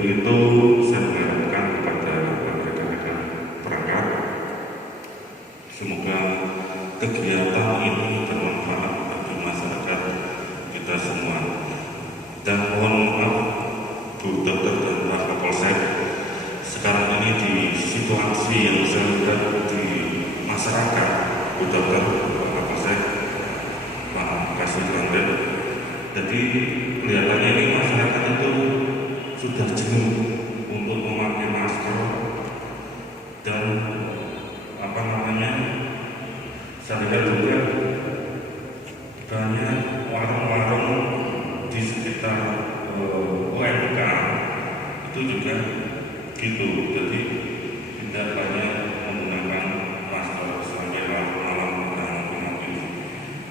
Untuk itu saya mengharapkan kepada rekan-rekan perangkat, semoga kegiatan ini bermanfaat bagi masyarakat kita semua. Dan mohon maaf Bu Dokter dan Pak Kapolsek, sekarang ini di situasi yang saya lihat di masyarakat, Bu Dokter, Pak Kapolsek, Pak Kasih Rangga, jadi kelihatannya ini masyarakat itu sudah jenuh untuk memakai masker dan saya lihat juga banyak warung-warung di sekitar UMK itu juga gitu, jadi tidak banyak menggunakan masker sebagai alat alternatif.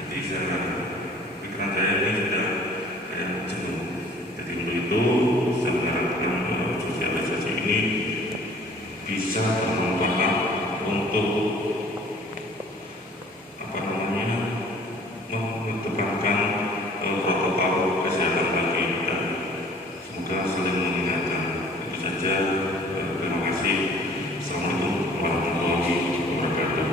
Jadi saya pikiran saya ini sudah jenuh. Jadi untuk itu saya mengharapkan sosialisasi ini bisa bermanfaat untuk menetapkan protokol kesehatan bagi kita. Semoga saling mengingatkan. Itu saja. Terima kasih. Assalamualaikum warahmatullahi wabarakatuh.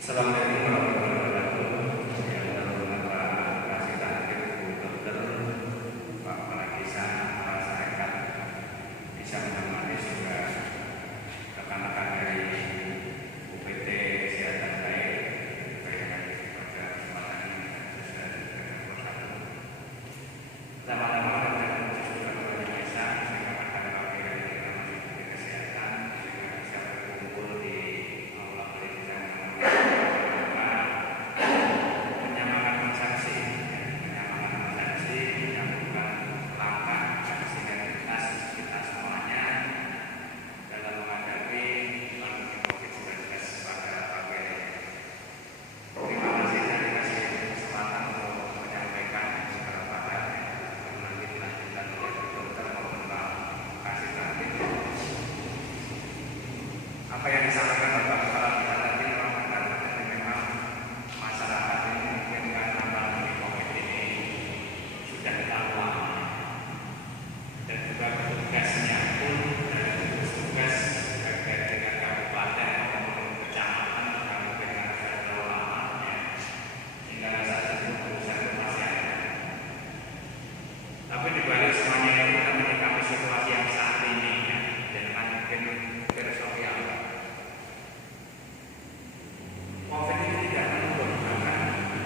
Assalamualaikum warahmatullahi wabarakatuh. Yang terhormat Pak Kasih Rangga, Bu Dokter, Pak Malakisa, masyarakat bisa menemani juga rekan-rekan dari UPT Kesehatan Baik, pada kesempatan ini sudah berkata. Pertama-tama dan juga kepada Malakisa, saya akan wakil dari Kesehatan juga bisa berkumpul di aula pendidikan menyamakan sanksi, menyambungkan langkah dan sinergitas kita semuanya dalam menghadapi pandemi COVID-19 pada pagi ini. Terima kasih saya dikasih kesempatan untuk menyampaikan secara padat nanti dilanjutkan oleh Dokter maupun Pak Kasih Rangga. Apa yang disampaikan Bapak Kepala Bidang tadi memang masyarakat ini mungkin karena pandemi COVID ini sudah terlalu lama, dan juga petugasnya pun dari tugas terkait dengan kabupaten maupun kecamatan juga mungkin karena sudah terlalu lama sehingga saat itu urusan itu masih ada. Tapi di balik semuanya itu kita menyikapi situasi yang saat ini dengan mungkin filosofi yang COVID ini tidak menurun, bahkan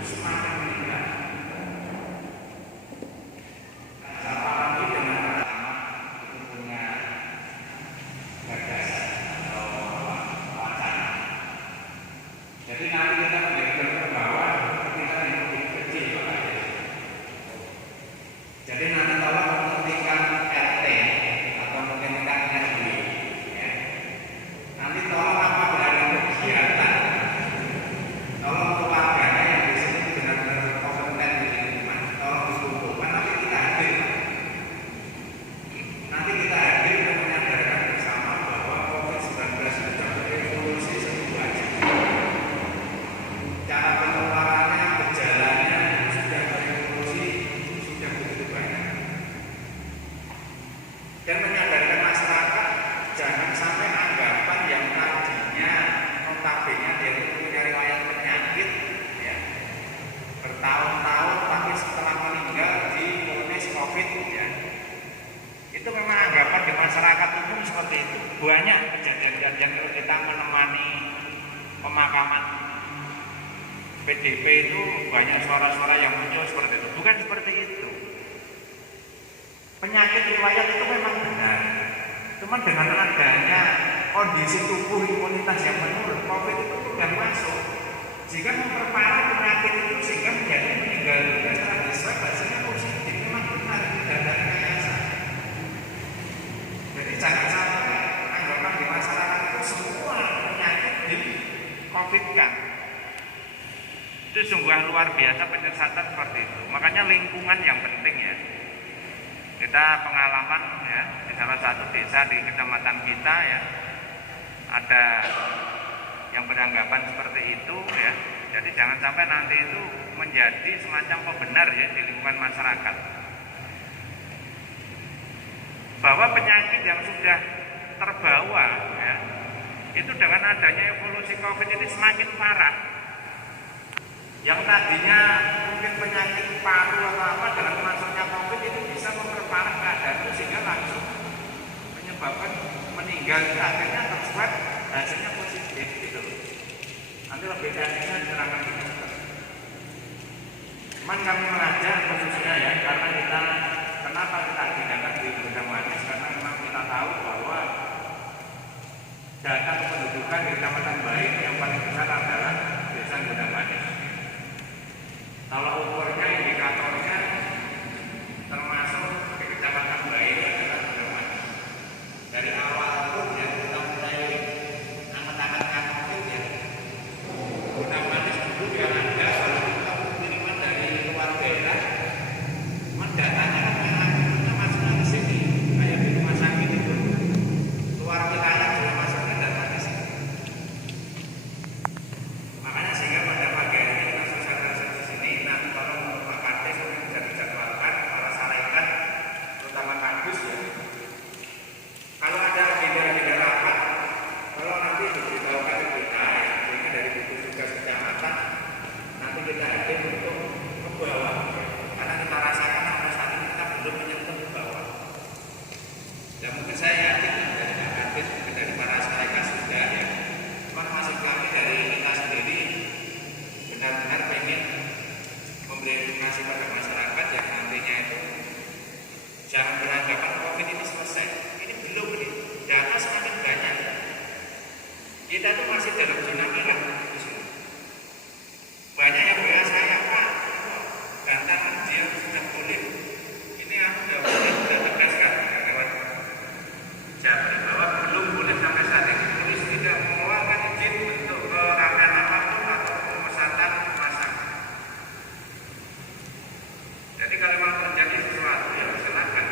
semakin meningkat. Apalagi dengan itu punya gagasan atau wacana. Jadi nanti kita belajar ke bawah, kita yang lebih kecil Pak. Jadi nanti tolong untuk tingkat RT atau mungkin tingkat RW, ya. Nanti tolong apabila ada kegiatan, tolong keluarganya yang di sini benar-benar kompeten di lingkungan, tolong dikumpulkan, nanti kita hadir. Nanti kita hadir dan menyadarkan bersama bahwa COVID-19 sudah berevolusi sebuah cara penularannya, gejalanya sudah berevolusi, sudah begitu banyak. Dan menyadarkan masyarakat jangan sampai anggapan yang tadinya notabene dia punya riwayat penyakit ya, bertahun-tahun tapi setelah meninggal divonis COVID ya. Itu memang anggapan di masyarakat umum seperti itu. Banyak kejadian-kejadian kalau kita menemani pemakaman PDP itu banyak suara-suara yang muncul seperti itu. Bukan seperti itu. Penyakit riwayat itu memang benar. Cuma dengan adanya kondisi tubuh imunitas yang menurun, COVID itu sudah masuk, sehingga memperparah penyakit itu sehingga menjadi meninggal dunia secara diswab hasilnya positif. Memang benar, tidak ada rekayasa. Jadi jangan sampai anggapan di masyarakat itu semua penyakit di COVID kan. Itu sungguh luar biasa penyesatan seperti itu. Makanya lingkungan yang penting ya. Kita pengalaman ya di salah satu desa di kecamatan kita ya, ada yang beranggapan seperti itu ya. Jadi jangan sampai nanti itu menjadi semacam pembenar ya di lingkungan masyarakat bahwa penyakit yang sudah terbawa ya, itu dengan adanya evolusi COVID ini semakin parah. Yang tadinya mungkin penyakit paru atau apa, dengan masuknya COVID ini bisa memperparah keadaan itu sehingga langsung menyebabkan meninggal. Akhirnya terswab hasilnya positif gitu. Nanti lebih teknisnya diterangkan kita. Cuman kami mengajak khususnya ya, karena kita kenapa kita agendakan di Gunung Manis, karena memang kita tahu bahwa data kependudukan di Kecamatan Bayi yang paling besar adalah Desa Gunung Manis. Kalau ukurnya, indikatornya termasuk di Kecamatan Bayi adalah Gunung Manis. Dari awal pun ya kita mulai anget-angetkan COVID ya, Gunung Manis dulu yang ada kalau kita kiriman dari luar daerah, datanya kan memang masuknya ke sini, kayak di rumah sakit itu luar wilayah juga masuknya data ke sini. Makanya sehingga pada pagi hari ini kita sosialisasi di sini. Nanti kalau menurut Pak Kades mungkin bisa dijadwalkan para sarekat, terutama kampus ya. Kalau ada agenda rapat, kalau nanti diberitahukan ke kita ya, sehingga dari gugus tugas kecamatan nanti kita hadir untuk ke bawah. Karena kita rasakan sampai saat ini kita belum menyentuh ke bawah. Dan mungkin saya yakin dari Pak Kades, mungkin dari para sarekat sudah ya. Cuman masih kami dari kita sendiri benar-benar ingin memberi edukasi pada masyarakat yang nantinya itu jangan beranggapan COVID ini selesai. Ini belum, ini data semakin banyak. Kita itu masih dalam zona merah. Banyak yang WA saya, Pak, bantahan dia sudah boleh. Ini aku sudah tegaskan lewat Jabri bahwa belum boleh sampai saat ini polisi tidak mengeluarkan izin untuk keramaian apapun atau pemusatan massa. Jadi kalau memang terjadi sesuatu ya silakan.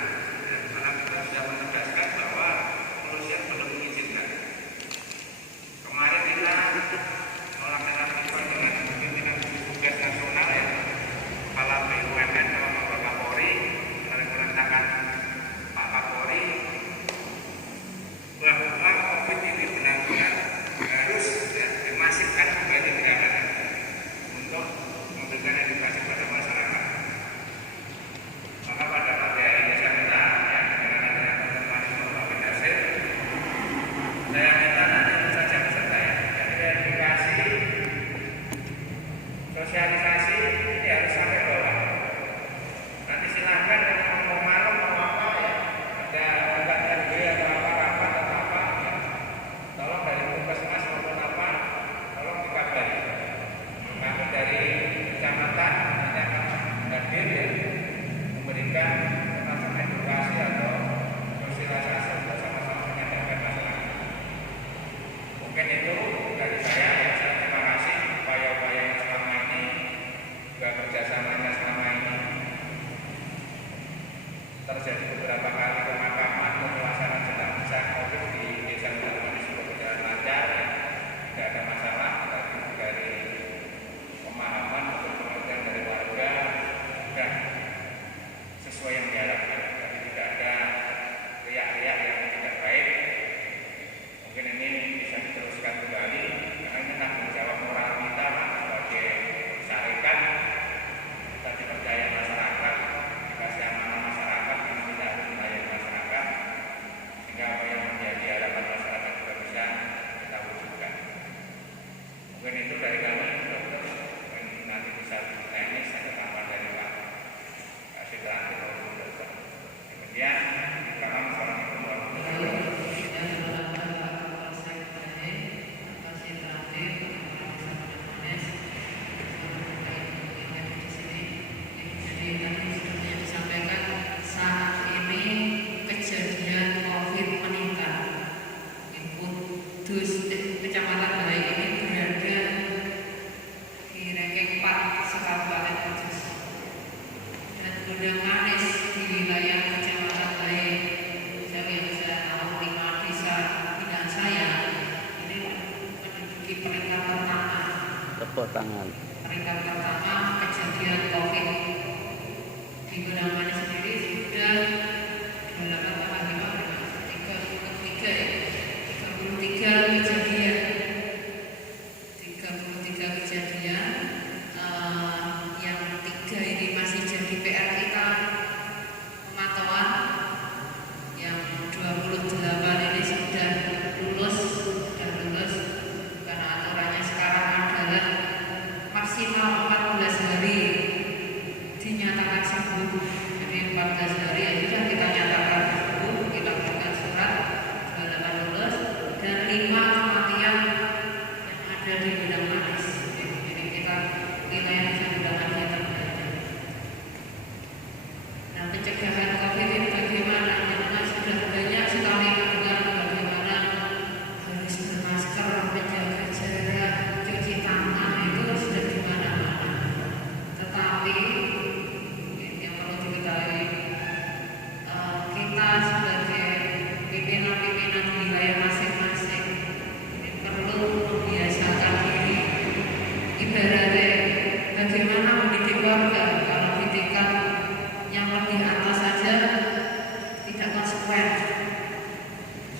Ya, karena kita sudah menegaskan bahwa kepolisian belum mengizinkan. Kemarin kita tangan. Peringkat pertama kejadian COVID di Gunung sendiri sudah 33 kejadian. 33 kejadian, yang 3 ini masih jadi PR kita pemantauan, yang 28 ini sudah lulus karena aturannya sekarang adalah maksimal 14 hari dinyatakan sembuh. Jadi 14 hari ya sudah kita nyatakan sembuh, kita berikan surat 28 lulus, dan 5 kematian yang ada di Gudang Manis. Jadi kita wilayah di Gudang Manis terbanyak. Nah, pencegahan COVID ini bagaimana? Karena sudah banyak sekali mendengar bagaimana harus bermasker, menjaga jarak, cuci tangan, itu sudah di mana-mana. Tetapi yang perlu diketahui, kita sebagai pimpinan-pimpinan di wilayah masing-masing ini perlu membiasakan diri. Ibaratnya bagaimana mendidik keluarga, kalau di tingkat yang lebih atas saja tidak konsekuen.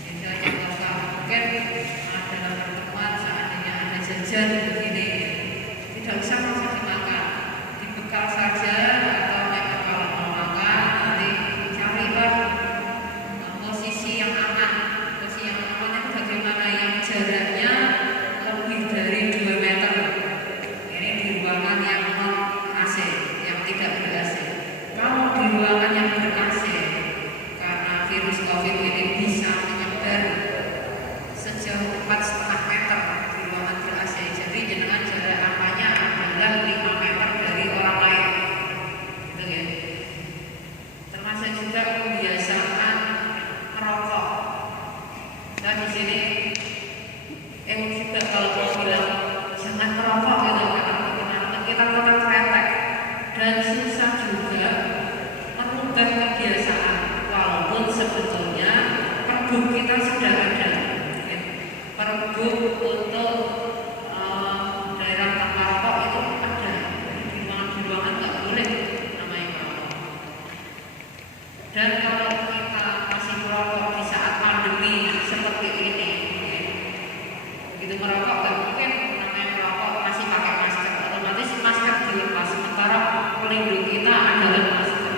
Misalnya kalau mungkin dalam pertemuan seandainya ada jajan begini, tidak usah langsung dimakan, dibekal saja, atau memang kalau mau makan nanti carilah posisi yang aman. Posisi yang aman itu bagaimana, yang jaraknya lebih dari 2 meter. Ini di ruangan yang non AC, yang tidak ber-AC. Kalau di ruangan yang ber-AC, karena virus COVID ini bisa menyebar sejauh 4,5 meter di ruangan ber-AC. Jadi jenengan jarak amannya adalah 5 meter dari orang lain, gitu ya. Termasuk juga kebiasaan merokok. Nah di sini juga kalau mau bilang jangan merokok gitu, karena kita kota kretek dan susah juga merubah kebiasaan, walaupun sebetulnya perbuk kita sudah ada, ya. Perbuk untuk daerah tanpa rokok itu ada. Di ruangan nggak boleh namanya merokok. Dan kalau kita masih merokok di saat pandemi seperti ini, ya, begitu merokok nggak mungkin namanya merokok masih pakai masker, otomatis masker dilepas, sementara pelindung kita adalah masker.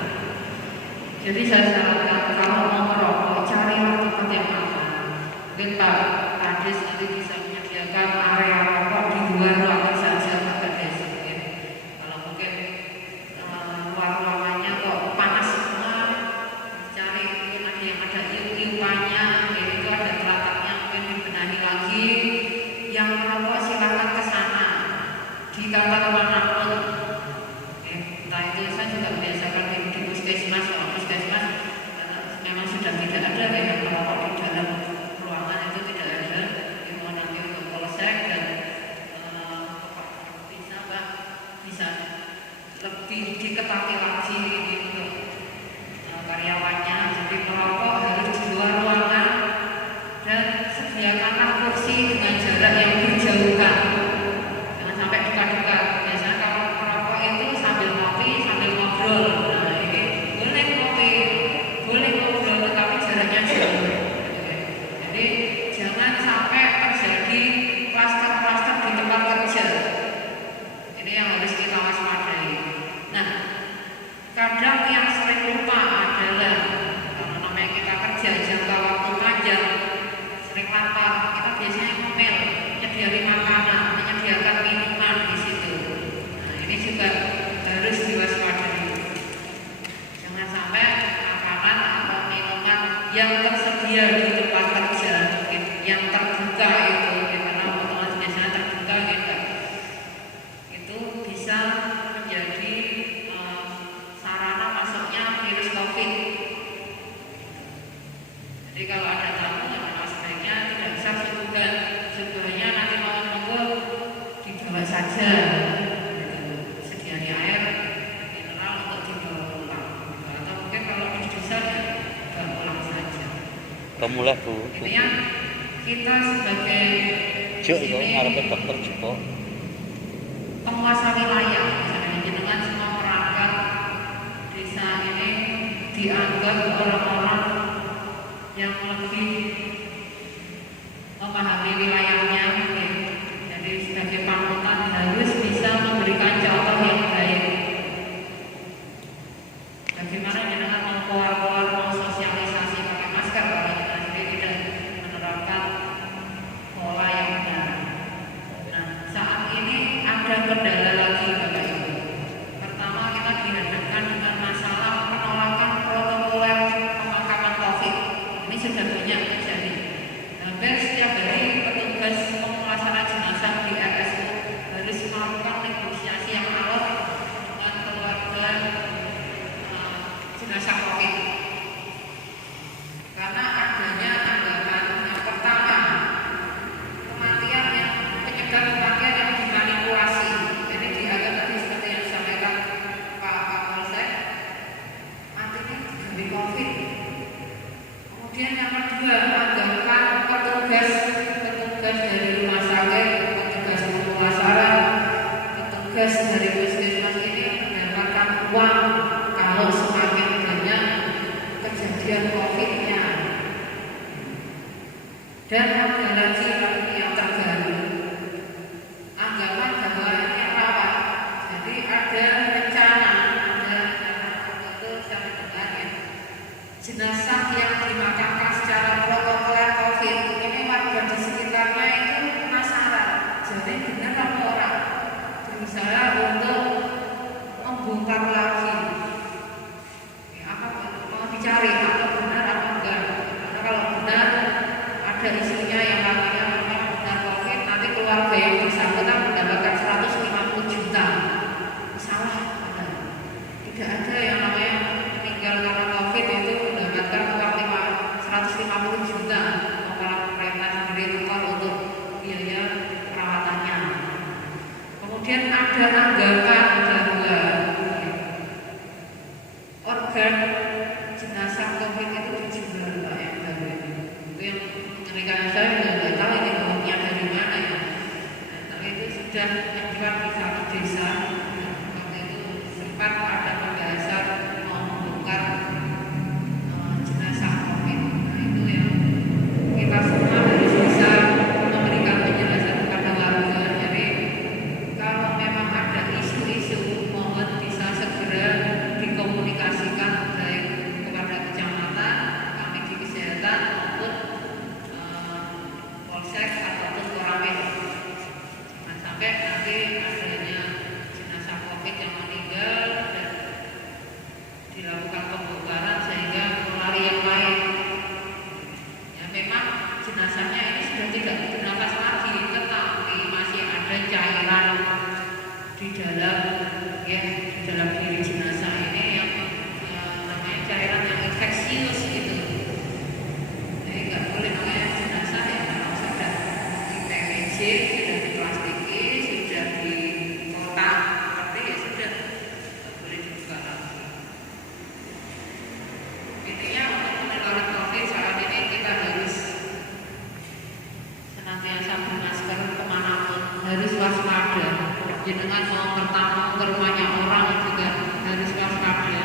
Jadi saya sarankan kalau mau merokok carilah tempat yang aman. Mungkin Pak Kadis nanti bisa menyediakan area rokok di luar ruangan saja Pak Kadis, ya. Kalau mungkin ruangannya kok panas semua, cari mungkin ada yang ada iupannya, itu ada telataknya, mungkin dibenahi lagi. Yang merokok silakan ke sana, di kantor manapun. Entah itu saya juga biasakan di puskesmas, kalau puskesmas memang sudah tidak ada yang merokok di dalam ruangan, itu tidak ada. Itu nanti untuk polsek dan bisa lebih diketati lagi untuk karyawannya. Jadi merokok harus di luar ruangan dan sediakanlah kursi dengan jarak yang berjauhan. Jangan sampai dekat-dekat. Biasanya kalau merokok itu sambil ngopi, sambil ngobrol. Nah ini boleh ngopi, boleh ngobrol, tetapi jaraknya jauh. Jadi jangan sampai terjadi klaster-klaster di tempat kerja. Ini yang harus kita waspadai. Nah, kadang yang sering lupa adalah karena namanya kita kerja jangka waktu panjang, sering lapar, kita biasanya ngomel, menyediakan makanan, menyediakan minuman di situ. Nah, ini juga harus diwaspadai. Jangan sampai makanan atau minuman yang tersedia di tempat kerja, yang terbuka itu, karena otomatis biasanya terbuka gitu, itu bisa menjadi sarana masuknya virus COVID. Jadi kalau ada tamu, sebaiknya tidak usah suguhannya nanti mau nunggu dibawa saja. Sedianya air mineral untuk dibawa pulang. Atau mungkin kalau bisa ya bawa pulang saja. Mulai Bu. Intinya kita sebagai Jok itu ngarepe dokter Joko. penguasa wilayah, misalnya dengan semua perangkat desa ini dianggap orang-orang yang lebih memahami wilayahnya, ya. Jadi sebagai panutan harus bisa memberikan contoh yang baik. Bagaimana dengan mengkeluar-keluar sosialisasi pakai masker kalau kita sendiri tidak menerapkan pola yang benar. Nah, saat ini ada kendala lagi Bapak Ibu. Pertama, kita dihadapkan dengan masalah penolakan protokoler pemakaman COVID. Ini sudah banyak terjadi. Hampir setiap hari petugas pemulasaran jenazah di RSU harus melakukan negosiasi yang alot dengan keluarga jenazah COVID. Karena adanya anggapan yang pertama, kematian yang penyebab kematian yang dimanipulasi. Jadi dianggap tadi seperti yang disampaikan Pak Kapolsek, matinya diganti COVID. Kemudian yang kedua, anggapan petugas dari rumah sakit, petugas pemulasaran, petugas dari puskesmas ini mendapatkan uang kalau semakin banyak kejadian COVID-nya. Dan ada lagi yang terbaru, anggapan bahwa ini rawan. Jadi ada rencana itu saya dengar ya, jenazah yang dimakamkan secara protokoler COVID ini warga di sekitarnya itu penasaran. Jadi benar apa orang berusaha untuk membongkar lagi. Apa mau dicari atau benar atau enggak? Karena kalau benar ada isunya yang katanya memang benar COVID, nanti keluarga yang bersangkutan mendapatkan 150 juta. Salah ada. Tidak ada yang namanya meninggal karena COVID itu mendapatkan uang 150 juta. Kepala pemerintah sendiri keluar untuk biaya perawatannya. Kemudian ada anggapan bahwa organ jenazah COVID itu dijual Pak yang baru ini. Itu yang mengerikan, saya nggak tahu ini uangnya dari mana ya. Nah, tapi itu sudah menjual di satu desa. Waktu itu sempat ada pembahasan mau membongkar jenazah COVID. Nah itu yang kita semua harus bisa memberikan penjelasan kepada warga. Jadi kalau memang ada isu-isu, mohon bisa segera dikomunikasikan baik kepada kecamatan, kami di kesehatan maupun polsek ataupun koramil. Jangan sampai nanti adanya jenazah COVID yang meninggal dan dilakukan pembongkaran sehingga melari yang lain. Ya memang jenazahnya ini sudah tidak bernafas lagi, tetapi masih ada cairan di dalam di dalam diri jenazah ini yang namanya cairan yang infeksius gitu. Jadi nggak boleh namanya jenazah yang memang sudah di PVC, sudah diplastiki, sudah di kotak, seperti ya sudah nggak boleh dibuka lagi. Intinya untuk penularan COVID saat ini kita harus senantiasa bermasker kemanapun, harus waspada. Jangan mau bertamu ke rumahnya orang juga harus waspada.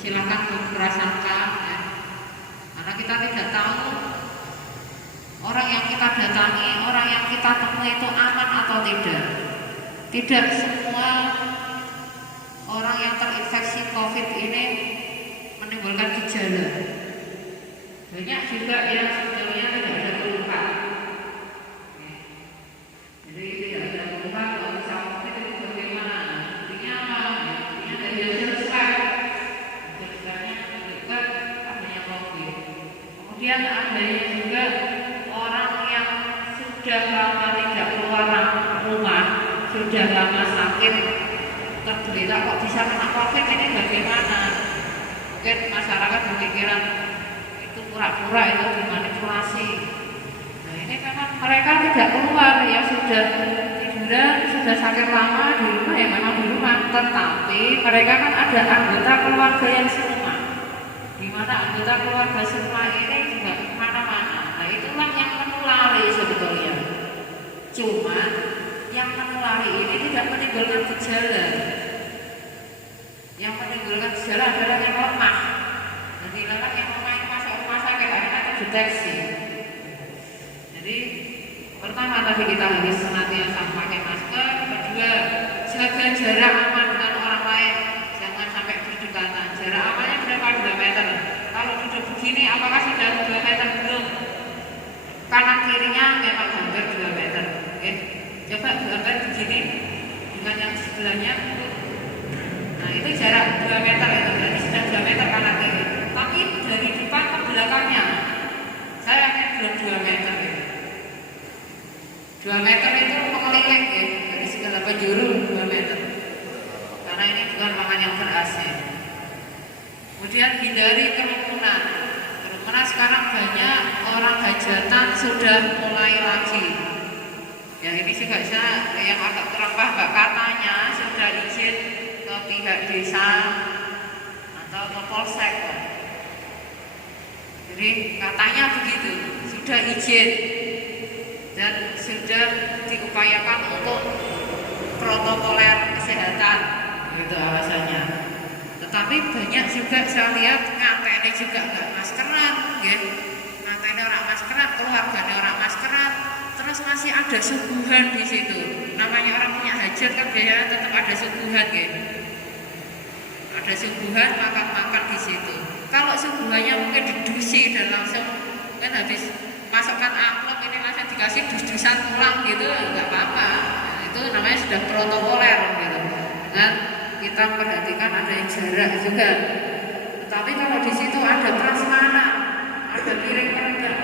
Silakan berprasangka, ya. Karena kita tidak tahu orang yang kita datangi, orang yang kita temui itu aman atau tidak. Tidak semua orang yang terinfeksi COVID ini menimbulkan gejala. Banyak juga yang sebetulnya tidak ada keluhan. Jadi tidak ada keluhan, kalau bisa COVID itu bagaimana? Artinya apa? Artinya dari hasil swab. Hasil swabnya menunjukkan adanya COVID. Kemudian adanya juga orang yang sudah lama tidak keluar rumah, sudah lama sakit, terderita kok bisa kena COVID ini bagaimana? Mungkin masyarakat berpikiran itu pura-pura, itu dimanipulasi. Nah ini memang mereka tidak keluar, ya sudah tiduran, sudah sakit lama di rumah, ya memang di rumah. Tetapi mereka kan ada anggota keluarga yang serumah, di mana anggota keluarga serumah ini juga kemana-mana. Nah itulah yang menulari sebetulnya. Cuma yang menulari ini tidak menimbulkan gejala. Yang menimbulkan gejala adalah yang lemah. Jadi orang yang lemah ini masuk rumah sakit akhirnya terdeteksi. Jadi pertama tadi kita harus senantiasa pakai masker. Kedua, jaga jarak aman dengan orang lain. Jangan sampai berdekatan. Jarak amannya berapa? 2 meter. Kalau duduk begini, apakah sudah 2 meter belum? Kanan kirinya memang hampir 2 meter. Oke. Coba gambar begini dengan yang sebelahnya. Nah itu jarak 2 meter itu berarti sudah 2 meter kanan kiri. Tapi dari depan ke belakangnya saya yakin belum 2 meter ya. 2 meter itu mengeliling ya, dari segala penjuru 2 meter. Karena ini bukan ruangan yang ber-AC. Kemudian hindari kerumunan. Kerumunan sekarang banyak orang hajatan sudah mulai lagi. Ya ini juga saya yang agak terambah Mbak, katanya sudah izin ke pihak desa atau ke polsek. Jadi katanya begitu, sudah izin dan sudah diupayakan untuk protokoler kesehatan, gitu alasannya. Tetapi banyak juga saya lihat ngantene juga nggak maskeran, ya. Ngantene orang maskeran, keluarganya orang maskeran. Terus masih ada suguhan di situ. Namanya orang punya hajat kan biasanya tetap ada suguhan, ya. Ada suguhan makan-makan di situ. Kalau suguhannya mungkin didusi dan langsung kan habis masukkan amplop ini langsung dikasih dus-dusan pulang gitu, nggak apa-apa. Itu namanya sudah protokoler gitu. Dan kita perhatikan ada yang jarak juga. Tetapi kalau di situ ada prasmanan, ada piring rendang,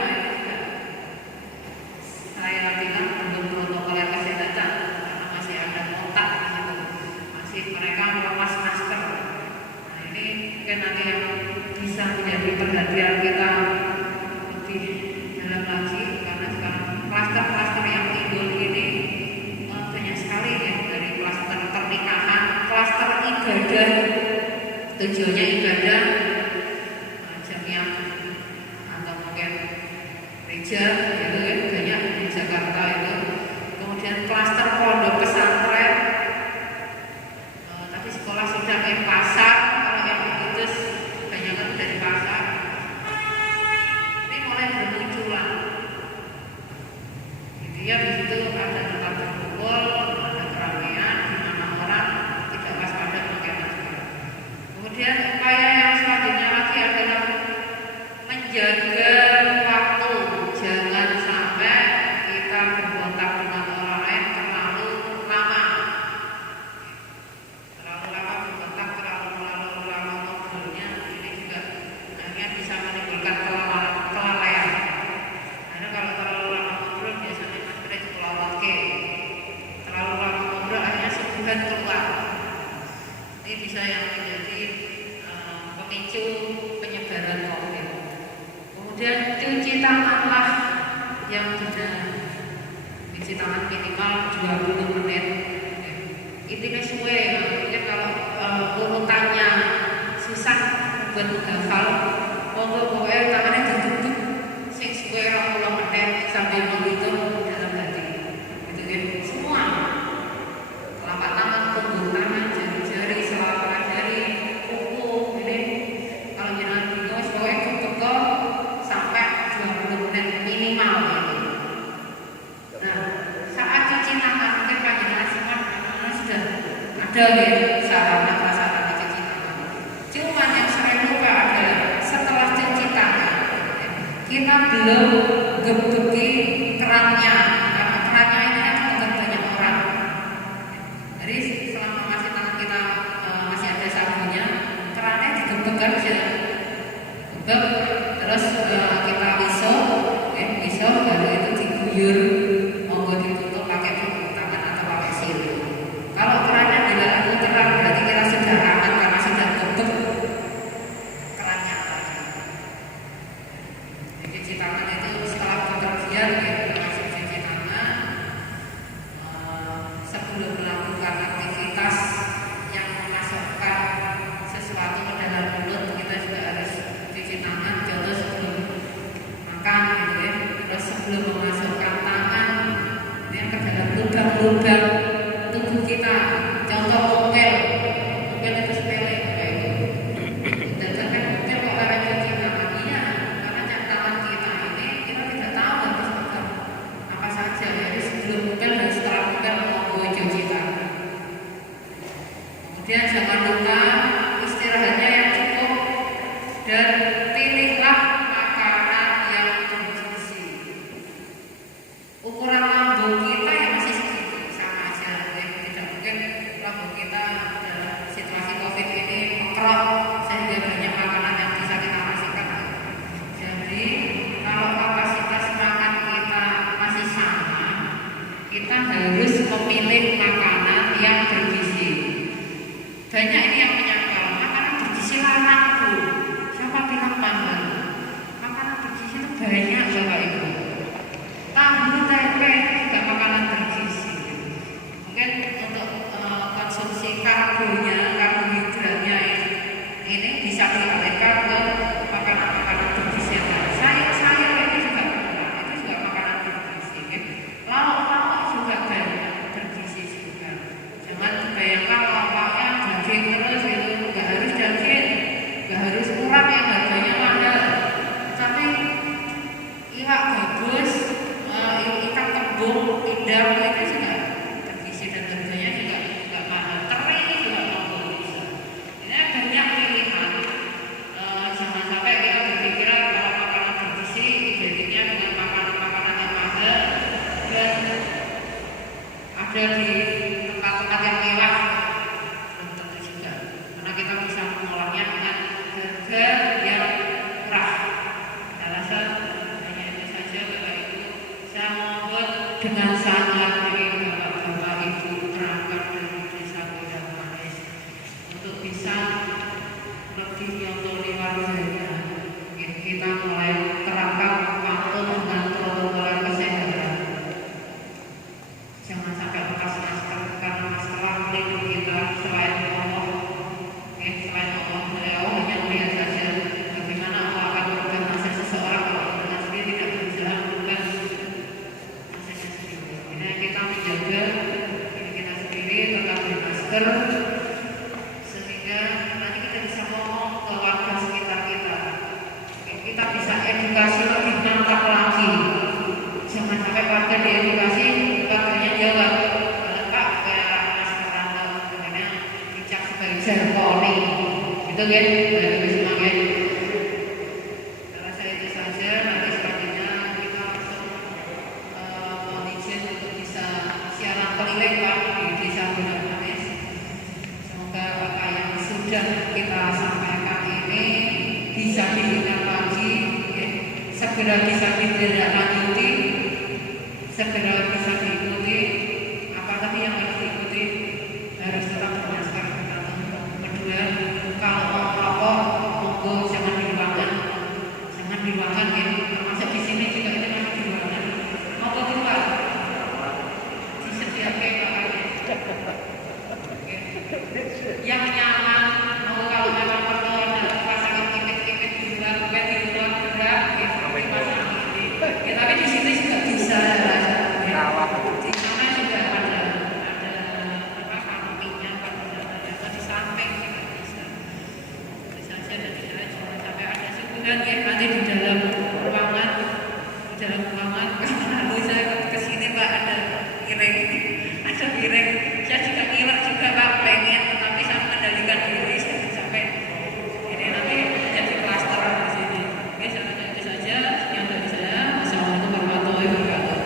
saya bilang belum protokoler kesehatan karena masih ada kontak gitu. Masih mereka melepas masker. Nah ini mungkin nanti yang bisa menjadi perhatian kita lebih dalam lagi karena sekarang klaster-klaster yang timbul ini banyak sekali ya, dari klaster pernikahan, klaster ibadah, tujuannya ibadah, jamiah atau mungkin gereja gitu ya, banyak di Jakarta itu. Kemudian klaster pondok pesantren, tapi sekolah sudah ke pasar, kalau yang Kudus banyak kan dari pasar. Ini mulai bermunculan. Gitu ya, di situ ada tempat berkumpul, ada keramaian di mana orang tidak waspada pakai masker. Kemudian upaya yang selanjutnya lagi adalah menjaga waktu. Jangan sampai kita berkontak dengan orang lain terlalu lama. Terlalu lama berkontak, terlalu lama ngobrolnya, ini juga akhirnya bisa menimbulkan kelalaian. Karena kalau terlalu lama ngobrol biasanya maskernya oke. Terlalu lama ngobrol akhirnya suguhan keluar. Ini bisa yang menjadi pemicu penyebaran COVID. Kemudian cuci tanganlah yang benar. Cuci tangan minimal 20 menit. Itu sesuai. Mungkin kalau urutannya susah buat menghafal, pokoknya tangannya ditutup sing sesuai 20 menit sambil menghitung dalam hati. Gitu kan? Semua telapak tangan, punggung tangan, jari-jari, selaput jari, kuku ini. Kalau jangan bingung, pokoknya tutup sampai 20 menit minimal gitu. Nah, saat cuci tangan mungkin panjenengan semua sudah ada ya sarana-prasarana cuci tangan. Cuman yang sering lupa adalah setelah cuci tangan kita belum gebeki kerannya, karena kerannya ini kan bukan banyak orang. Jadi selama masih tangan kita masih ada sabunnya, kerannya digebek kan bisa gebek, terus kita pisau baru itu diguyur, monggo ditutup pakai punggung tangan atau pakai siru. Kalau kerannya dilarang muteran berarti kita sudah aman karena sudah gebek kerannya lagi. Jadi cuci tangan itu setelah bepergian ya, langsung cuci tangan sebelum melakukan aktivitas yang memasukkan sesuatu ke dalam mulut, kita juga harus cuci tangan. Contoh sebelum makan gitu ya, terus sebelum memasukkan tangan ya, ke dalam lubang-lubang tubuh kita. Contoh mungkin itu sepele kayak gitu. Dan sampai mungkin kok lewat cuci tangan, iya, karena tangan kita ini kita tidak tahu harus pegang apa saja. Jadi sebelum mungkin dan setelah mungkin mau cuci tangan. Kemudian jangan lupa istirahatnya yang cukup dan pilihlah makanan yang bergizi. Ukuran lambung kita yang masih segitu sama aja, tidak mungkin lambung kita dalam situasi COVID ini mengkerok sehingga banyak makanan yang bisa kita kasihkan. Jadi kalau kapasitas makan kita masih sama, kita harus memilih makanan yang bergizi. Banyak ini yang menyangkal makanan bergizi larang Bu. Siapa bilang mahal? Makanan bergizi itu banyak Bapak Ibu. Tahu tempe juga makanan bergizi. Mungkin untuk konsumsi karbonya, karbohidratnya ini bisa dialihkan ke makanan-makanan bergizi yang lain. Sayur-sayur ini juga itu juga makanan bergizi. Lauk-lauk juga banyak bergizi juga. Jangan bayangkan lauknya daging terus itu nggak harus daging, nggak harus kurang yang harganya mahal. Tapi iwak gabus, ikan kembung, pindang itu juga bergizi dan harganya juga nggak mahal. Teri juga mampu bisa. Ini banyak pilihan. Jangan sampai kita berpikiran kalau makanan bergizi identiknya dengan makanan-makanan yang mahal dan ada di tempat-tempat yang mewah. Belum tentu juga, karena kita bisa mengolahnya dengan harga yang murah. Saya rasa hanya itu saja Bapak Ibu. Saya mohon dengan sangat ini Bapak Ibu berangkat dari Desa Godang Manis untuk bisa lebih nyontohi warganya. Kita mulai terapkan patuh dengan protokol kesehatan. Jangan sampai bekas masker, karena masker melindungi kita selain Allah. Selain Allah, beliau hanya melihat saja bagaimana Allah akan merubah nasib seseorang kalau dengan sendiri tidak berusaha merubah nasibnya sendiri. Ini kita menjaga diri kita sendiri tetap bermasker sehingga nanti kita bisa ngomong ke warga sekitar kita. Kita bisa edukasi lebih mantap lagi. Jangan sampai warga diedukasi, warganya jawab, Pak, kayak masker Anda sebenarnya dicap sebagai zirconi. Gitu kan? Dari semangat. Saya rasa itu saja. Nanti selanjutnya kita langsung mohon izin untuk bisa siaran keliling Pak di Desa Godang Manis. Semoga apa yang sudah kita sampaikan ini bisa diingat lagi, segera bisa ditindaklanjuti, segera bisa diikuti. Apa tadi yang harus diikuti? Harus tetap bermasker. Kedua, kalau mau merokok, monggo jangan di ruangan, ya. Termasuk di sini juga ini masih di ruangan. Monggo keluar, disediakan bahannya. Yang nyaman, monggo kalau memang perlu ada pasangan kipik-kipik di luar, bukan di luar berat, seperti pasangan ini. Tapi di sini juga bisa. Di sana juga ada apa kanopinya, di samping juga bisa. Bisa saja dan tidak jangan sampai ada suguhan ya nanti di dalam ruangan, Lalu saya ke sini Pak ada piring, saya juga ngiler juga Pak pengen, tetapi saya mengendalikan diri jangan sampai ini nanti jadi klaster di sini. Oke, saya rasa itu saja yang dari saya. Wassalamualaikum warahmatullahi wabarakatuh.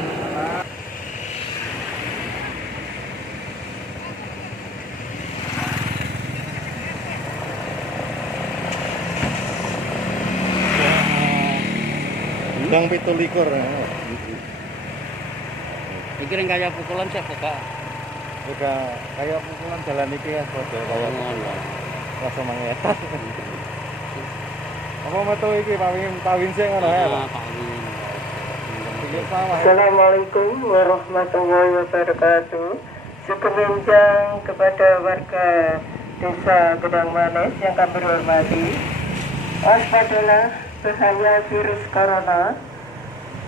Bang 17. Iki ring kaya pukulan sik buka. Udah kayak pukulan jalan iki ya, padha kaya ngono. rasa manget. Apa metu iki pawin sik ngono ya, Pak? Assalamualaikum warahmatullahi wabarakatuh. Sekemenjang kepada warga Desa Godang Manis yang kami hormati, waspadalah bahaya virus corona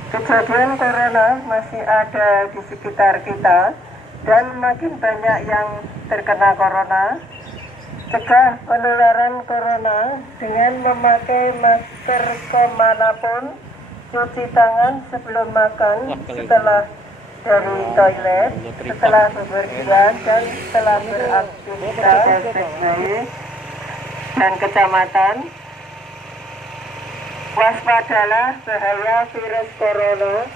Kejadian corona masih ada di sekitar kita dan makin banyak yang terkena corona. Cegah penularan corona dengan memakai masker kemanapun, cuci tangan sebelum makan, setelah dari toilet, setelah bepergian, dan setelah beraktivitas dan kecamatan. Waspadalah bahaya virus corona.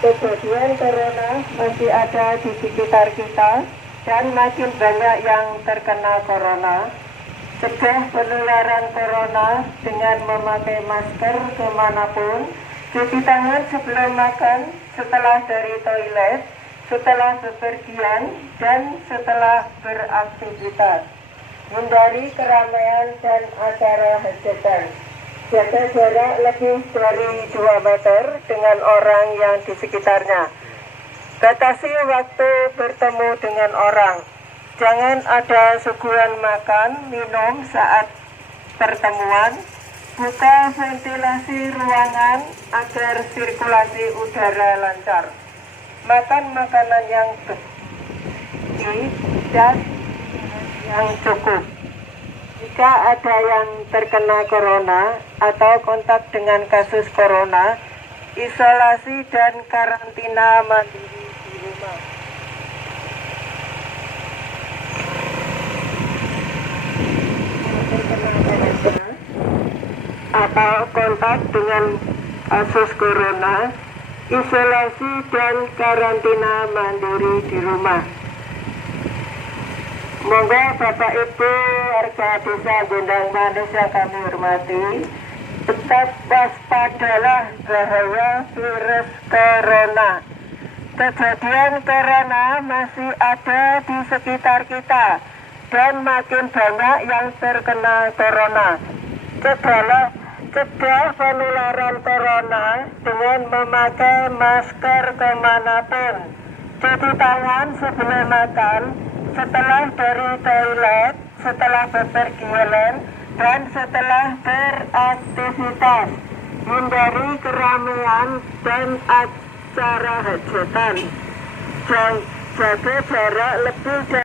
Kejadian corona masih ada di sekitar kita dan makin banyak yang terkena corona. Cegah penularan corona dengan memakai masker kemanapun, cuci tangan sebelum makan, setelah dari toilet, setelah bepergian, dan setelah beraktivitas. Hindari keramaian dan acara hajatan. Jaga jarak lebih dari 2 meter dengan orang yang di sekitarnya. Batasi waktu bertemu dengan orang. Jangan ada suguhan makan, minum saat pertemuan. Buka ventilasi ruangan agar sirkulasi udara lancar. Makan makanan yang bersih dan yang cukup. Jika ada yang terkena corona atau kontak dengan kasus corona, isolasi dan karantina mandiri di rumah. Atau kontak dengan kasus corona, isolasi dan karantina mandiri di rumah. Semoga Bapak Ibu warga Desa Gondang Manis yang kami hormati, tetap waspadalah bahaya virus corona. Kejadian corona masih ada di sekitar kita dan makin banyak yang terkena corona. Cegah penularan corona dengan memakai masker kemanapun, cuci tangan sebelum makan, setelah dari toilet, setelah bepergian, dan setelah beraktivitas. Hindari keramaian dan acara hajatan. Jaga jarak lebih dari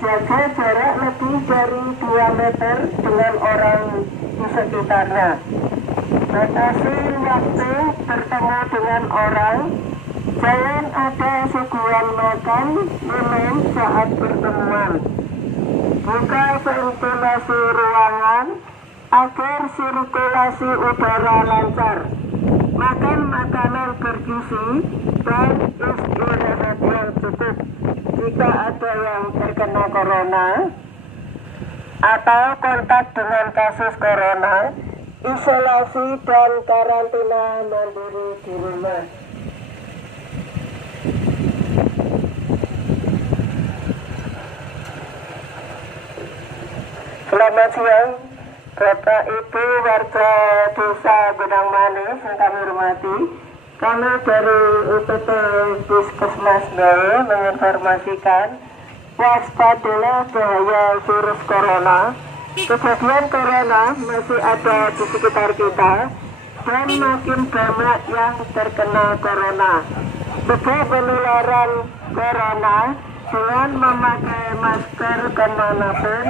jaga jarak lebih dari 2 meter dengan orang di sekitarnya. Batasi waktu bertemu dengan orang. Jangan ada suguhan makan, minum saat pertemuan. Buka ventilasi ruangan agar sirkulasi udara lancar. Makan makanan bergizi dan istirahat yang cukup. Jika ada yang terkena corona atau kontak dengan kasus corona, isolasi dan karantina mandiri di rumah. Selamat siang, Bapak Ibu warga Desa Gondang Manis yang kami hormati. Kami dari UPT Puskesmas Bae menginformasikan waspadalah bahaya virus corona. Kejadian corona masih ada di sekitar kita dan makin banyak yang terkena corona. Cegah penularan corona dengan memakai masker kemanapun,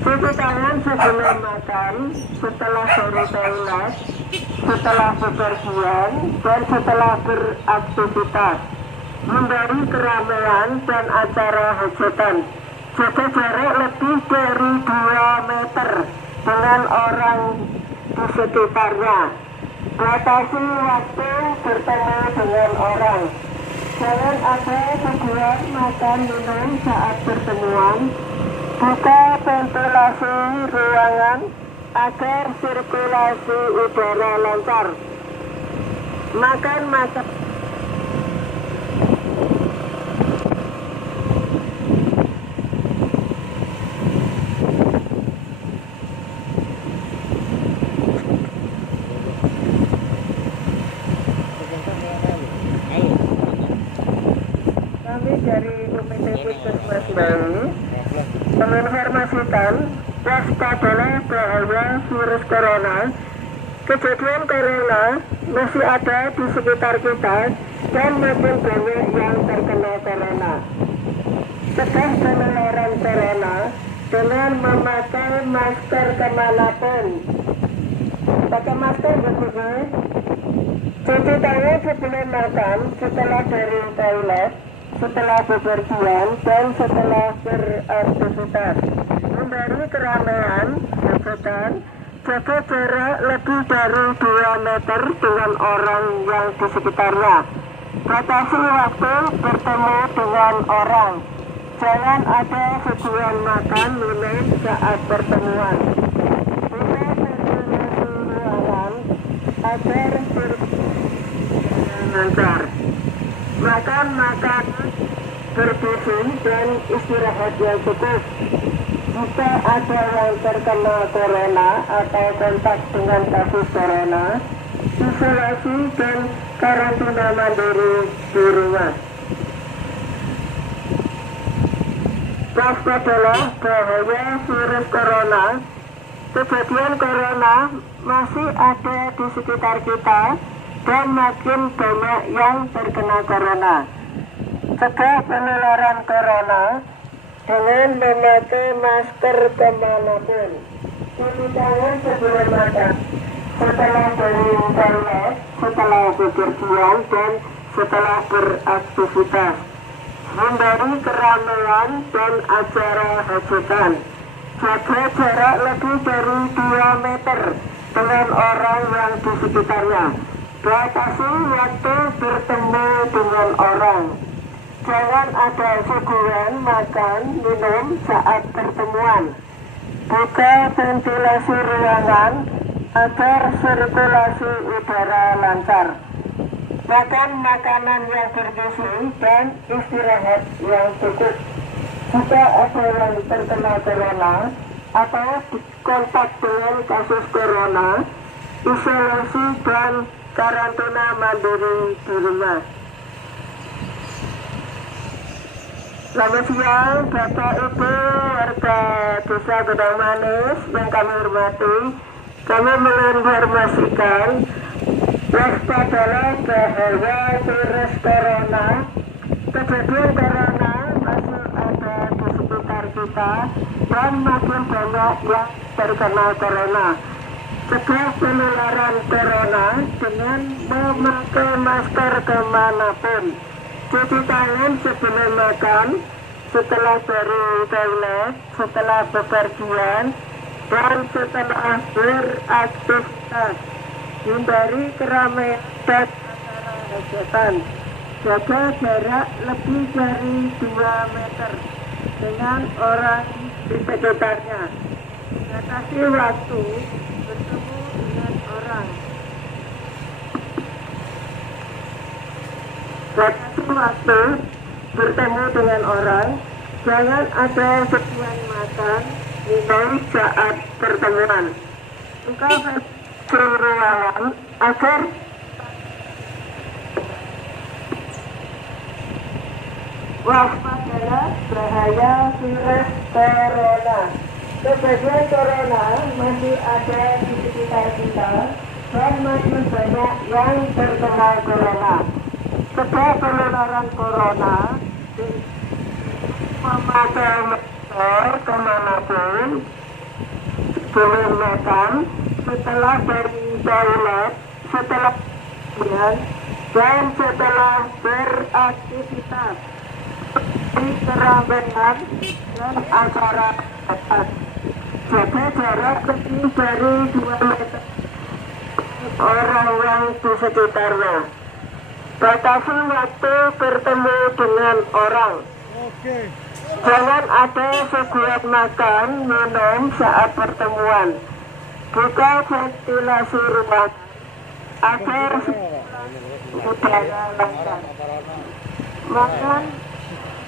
cuci tangan sebelum makan, setelah dari toilet, setelah bepergian, dan setelah beraktivitas. Hindari keramaian dan acara hajatan. Jaga jarak lebih dari 2 meter dengan orang di sekitarnya. Batasi waktu bertemu dengan orang. Jangan ada suguhan makan minum saat pertemuan. Buka ventilasi ruangan agar sirkulasi udara lancar. Makan makan. Kami dari UPT Puskesmas Bayi menginformasikan waspadalah bahaya virus corona. Kejadian corona masih ada di sekitar kita dan makin banyak yang terkena corona. Cegah penularan corona dengan memakai masker kemanapun. Pakai masker begitu. Cuci tangan sebelum makan, setelah dari toilet, setelah bepergian, dan setelah beraktivitas. Hindari keramaian, hajatan, jaga jarak lebih dari 2 meter dengan orang yang di sekitarnya. Batasi waktu bertemu dengan orang. Jangan ada sejuan makan minum saat pertemuan. Buka ventilasi ruangan agar lancar. Makan makanan bergizi dan istirahat yang cukup. Jika ada yang terkena corona atau kontak dengan kasus corona, isolasi dan karantina mandiri di rumah. Waspadalah bahaya virus corona. Kejadian corona masih ada di sekitar kita dan makin banyak yang terkena corona. Cegah penularan corona dengan memakai masker kemanapun. Cuci tangan sebelum makan, setelah dari toilet, setelah bepergian, dan setelah beraktivitas. Hindari keramaian dan acara hajatan. Jaga jarak lebih dari 2 meter dengan orang yang di sekitarnya. Batasi waktu bertemu dengan orang. Jangan ada suguhan makan minum saat pertemuan. Buka ventilasi ruangan agar sirkulasi udara lancar. Makan makanan yang bergizi dan istirahat yang cukup. Jika ada yang terkena corona atau kontak dengan kasus corona, isolasi dan karantina mandiri di rumah. Selamat siang Bapak Ibu warga Desa Gedang Manis yang kami hormati. Kami menginformasikan waspadalah bahaya virus corona. Kejadian corona masih ada di sekitar kita dan makin banyak yang terkena corona. Cegah penularan corona dengan memakai masker kemanapun. Cuci tangan sebelum makan, setelah dari toilet, setelah bepergian, dan setelah beraktivitas. Hindari keramaian dan acara hajatan. Jaga jarak lebih dari 2 meter dengan orang di sekitarnya. Batasi waktu bertemu dengan orang. Batasi waktu bertemu dengan orang. Jangan ada sejuan makan minum saat pertemuan. Buka ruangan agar waspadalah bahaya virus corona. Kejadian corona masih ada di sekitar kita dan makin banyak yang terkena corona. Cegah penularan corona memakai masker kemanapun, sebelum makan, setelah dari toilet, setelah bepergian, dan setelah beraktivitas. Di keramaian dan acara hajatan. Jaga jarak lebih dari 2 meter orang yang di sekitarnya. Batasi waktu bertemu dengan orang. Jangan ada suguhan makan minum saat pertemuan. Buka ventilasi rumah agar udara lancar. Makan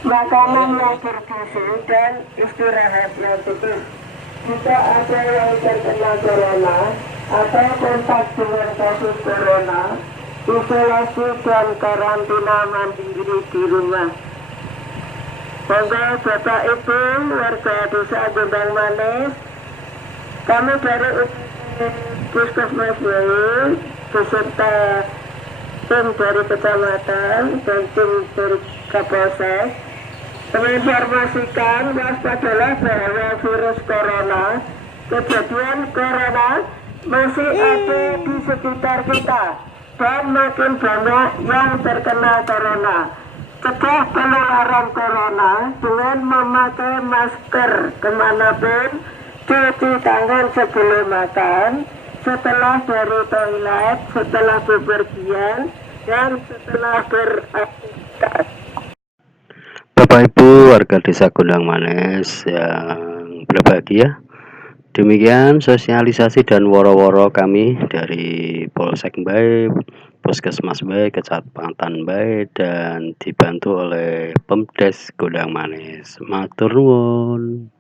makanan yang bergizi dan istirahat yang cukup. Jika ada yang terkena corona atau kontak dengan kasus corona, isolasi dan karantina mandiri di rumah. Monggo Bapak Ibu warga Desa Gondang Manis, kami dari Puskesmas Wai beserta tim dari kecamatan dan tim dari Kapolsek menginformasikan waspadalah bahwa virus corona, kejadian corona masih ada di sekitar kita dan makin banyak yang terkena corona. Cegah penularan corona dengan memakai masker kemanapun, cuci tangan sebelum makan, setelah dari toilet, setelah bepergian, dan setelah beraktivitas. Bapak Ibu warga Desa Gondang Manis yang berbahagia, demikian sosialisasi dan woro-woro kami dari Polsek Mbae, Puskesmas Mbae, Kecamatan Mbae, dan dibantu oleh Pemdes Gondang Manis. Matur nuwun.